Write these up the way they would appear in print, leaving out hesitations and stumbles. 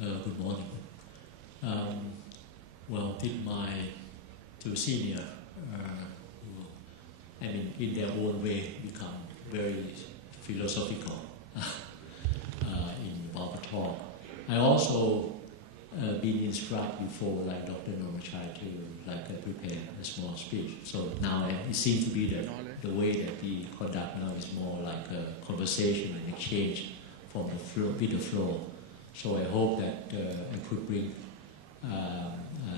Good morning. Well, with my two senior, who, in their own way, become very philosophical in our talk. I also been instructed before, like Dr. Nomachai, to prepare a small speech. So now it seems to be that the way that we conduct now is more like a conversation and exchange from the flow, with the flow. So I hope that I could bring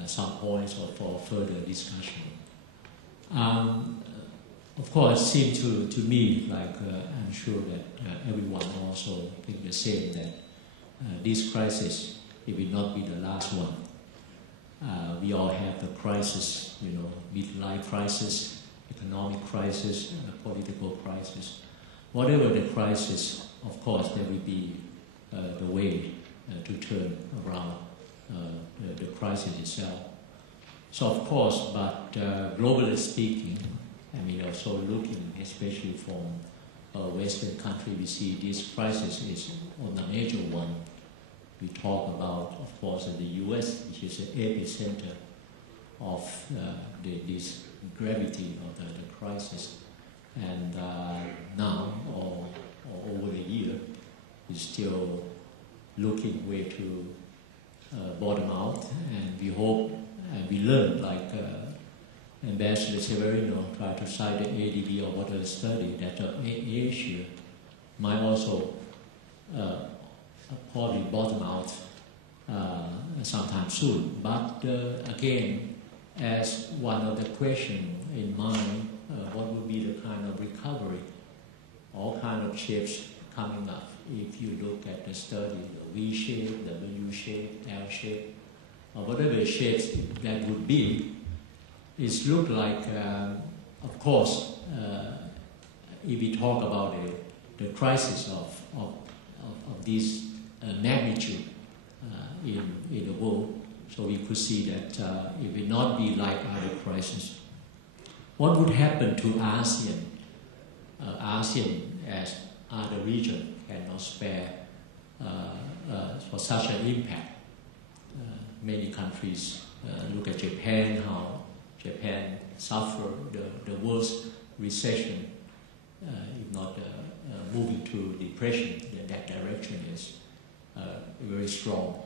some points for further discussion. Of course, it seems to me like I'm sure that everyone also think the same, that this crisis, it will not be the last one. We all have the crisis, midlife crisis, economic crisis, political crisis. Whatever the crisis, of course, there will be the way to turn around the crisis itself. So of course, but globally speaking, also looking especially from Western country, we see this crisis is on the major one. We talk about, of course, the US, which is the epicenter of this gravity of the crisis. And now, or over the year, is still looking way to bottom out, and we hope and we learn, like Ambassador Severino tried to cite the ADB or water study, that Asia might also probably bottom out sometime soon. But again, as one of the questions in mind, what would be the kind of recovery? All kind of shapes coming up. If you look at the study, the V shape, the W shape, L shape, or whatever shapes that would be, it looks like, of course, if we talk about the crisis of this magnitude in the world, so we could see that it will not be like other crises. What would happen to ASEAN? ASEAN, as other region, cannot spare for such an impact. Many countries look at Japan, how Japan suffered the worst recession, if not moving to depression. That direction is very strong.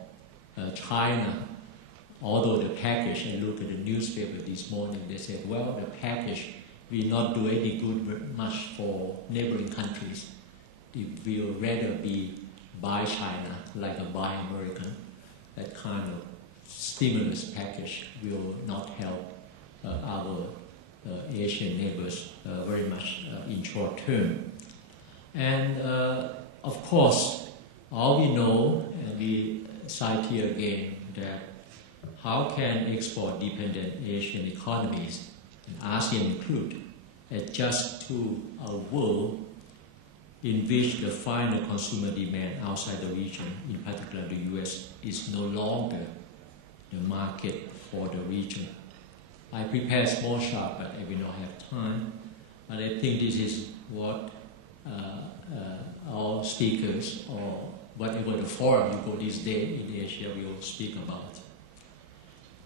China, although the package, I look at the newspaper this morning, they said, well, the package will not do any good much for neighboring countries. It will rather be buy China like a buy American. That kind of stimulus package will not help our Asian neighbors very much in short term. And of course, all we know, and we cite here again, that how can export-dependent Asian economies, and ASEAN include, adjust to a world in which the final consumer demand outside the region, in particular the US, is no longer the market for the region. I prepared a small chart, but I will not have time. But I think this is what all speakers, or whatever the forum you go this day in Asia, will speak about.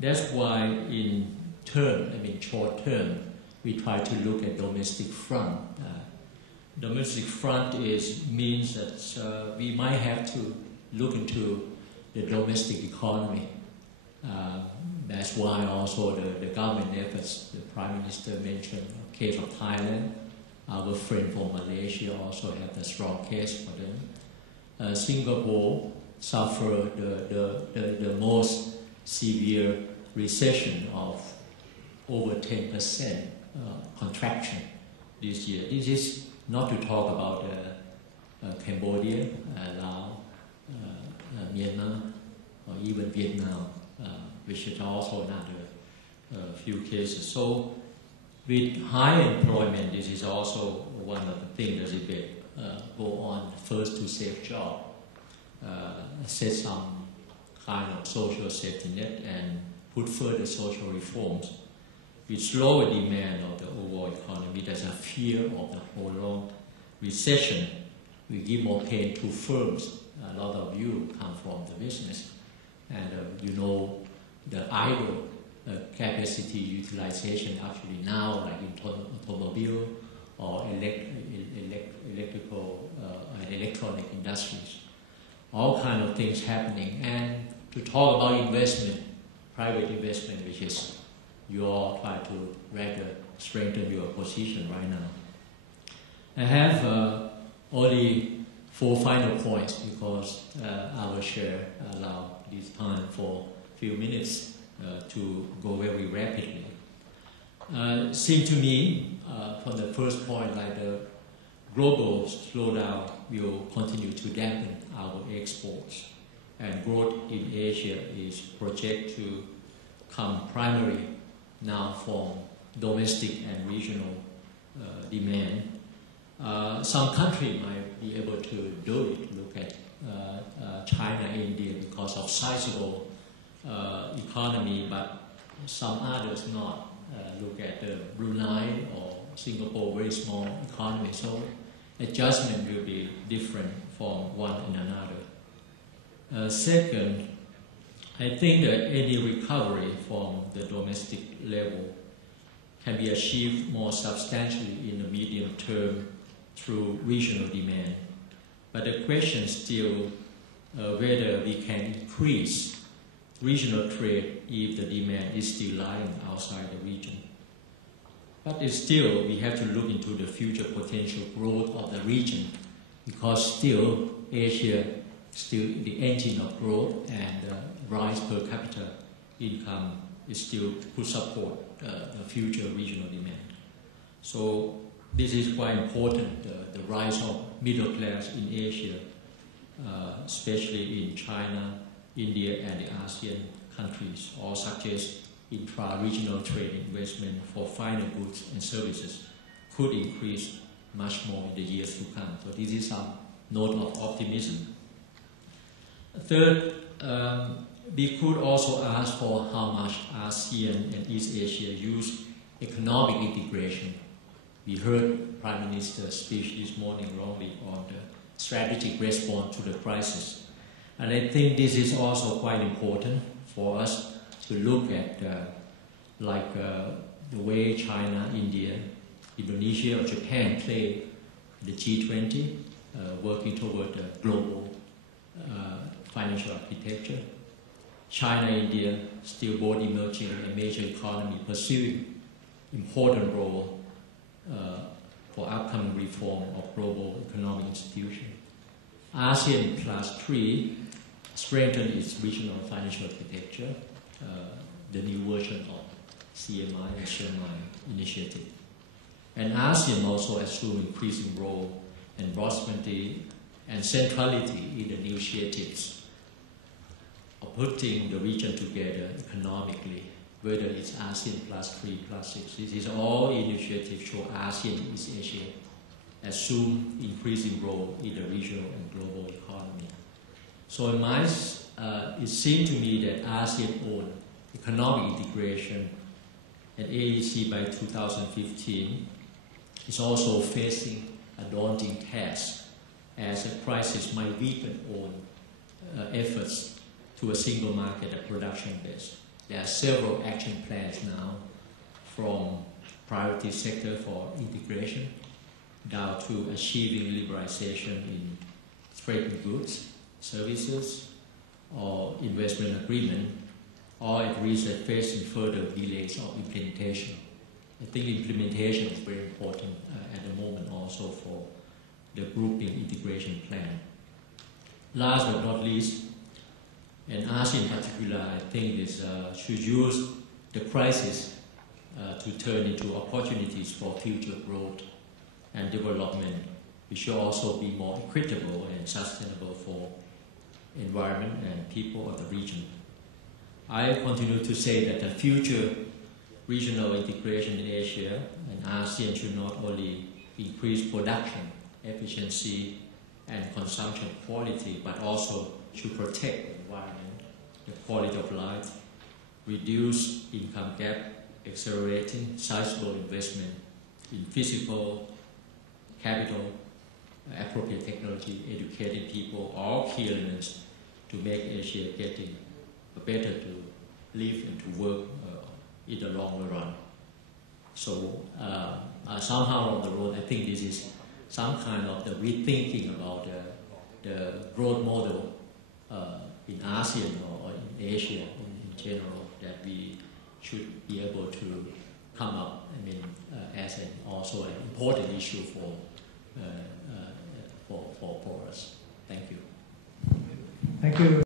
That's why in short term, we try to look at domestic front. Domestic front means that we might have to look into the domestic economy. That's why also the government efforts, the Prime Minister mentioned the case of Thailand. Our friend from Malaysia also have a strong case for them. Singapore suffered the most severe recession of over 10% contraction this year. This is not to talk about Cambodia, Laos, Myanmar, or even Vietnam, which is also another few cases. So with high employment, this is also one of the things that we go on first to save jobs, set some kind of social safety net and put further social reforms. With slower demand of the overall economy, there's a fear of the prolonged recession will give more pain to firms. A lot of you come from the business. idle capacity utilization actually now, like in automobile or electrical and electronic industries. All kind of things happening. And to talk about investment, private investment, which is you all try to rather strengthen your position right now. I have only 4 final points because I will allow this time for a few minutes to go very rapidly. Seems to me, from the first point, like the global slowdown will continue to dampen our exports, and growth in Asia is projected to come primarily now from domestic and regional demand. Some countries might be able to do it. Look at China, India, because of sizable economy, but some others not. Look at Brunei or Singapore, very small economy. So adjustment will be different from one and another. Second, I think that any recovery from the domestic level can be achieved more substantially in the medium term through regional demand. But the question is still whether we can increase regional trade if the demand is still lying outside the region. But still, we have to look into the future potential growth of the region, because still Asia is still the engine of growth, and rise per capita income is still could support the future regional demand. So this is quite important, the rise of middle class in Asia, especially in China, India, and the ASEAN countries, all suggest intra-regional trade investment for final goods and services could increase much more in the years to come. So this is some note of optimism. Third, we could also ask for how much ASEAN and East Asia use economic integration. We heard Prime Minister's speech this morning wrongly on the strategic response to the crisis. And I think this is also quite important for us to look at the way China, India, Indonesia, or Japan play the G20, working toward the global financial architecture. China, India, still both emerging a major economy, pursuing important role for upcoming reform of global economic institutions. ASEAN +3 strengthen its regional financial architecture, the new version of CMI and Shanghai initiative. And ASEAN also assume increasing role and prosperity and centrality in the initiatives of putting the region together economically, whether it's ASEAN +3, +6. This is all initiatives show ASEAN, East Asia, assume increasing role in the regional and global economy. So in my, it seemed to me that ASEAN own economic integration and AEC by 2015 is also facing a daunting task, as a crisis might weaken own efforts to a single market and production base. There are several action plans now, from priority sector for integration down to achieving liberalization in trade goods, services, or investment agreement, or at risk of facing further delays of implementation. I think implementation is very important at the moment also for the grouping integration plan. Last but not least, and ASEAN in particular, I think is should use the crisis to turn into opportunities for future growth and development. We should also be more equitable and sustainable for environment and people of the region. I continue to say that the future regional integration in Asia and ASEAN should not only increase production, efficiency, and consumption quality, but also should protect the environment, the quality of life, reduce income gap, accelerating sizable investment in physical capital, appropriate technology, educating people, all key elements to make Asia getting better to live and to work in the long run. So somehow on the road, I think this is some kind of the rethinking about the growth model in ASEAN or in Asia in general, that we should be able to come up, as an also an important issue for us. Thank you. Thank you.